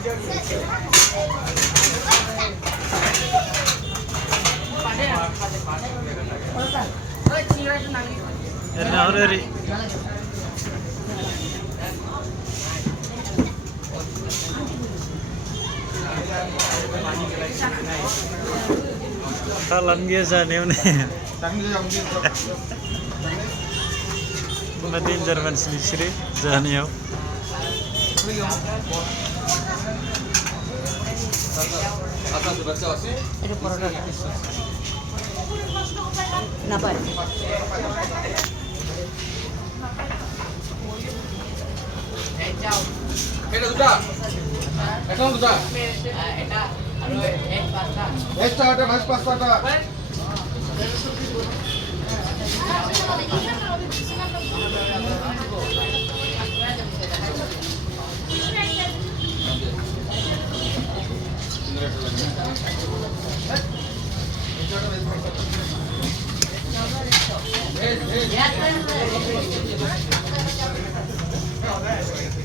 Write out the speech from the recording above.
Hari. Kalan biasa nih nih. Bukan Jerman sendiri, Zaniyo. Itu produk. Kenapa? এটা দুটা এখন দুটা এটা এটা ভাইস পাঁচটা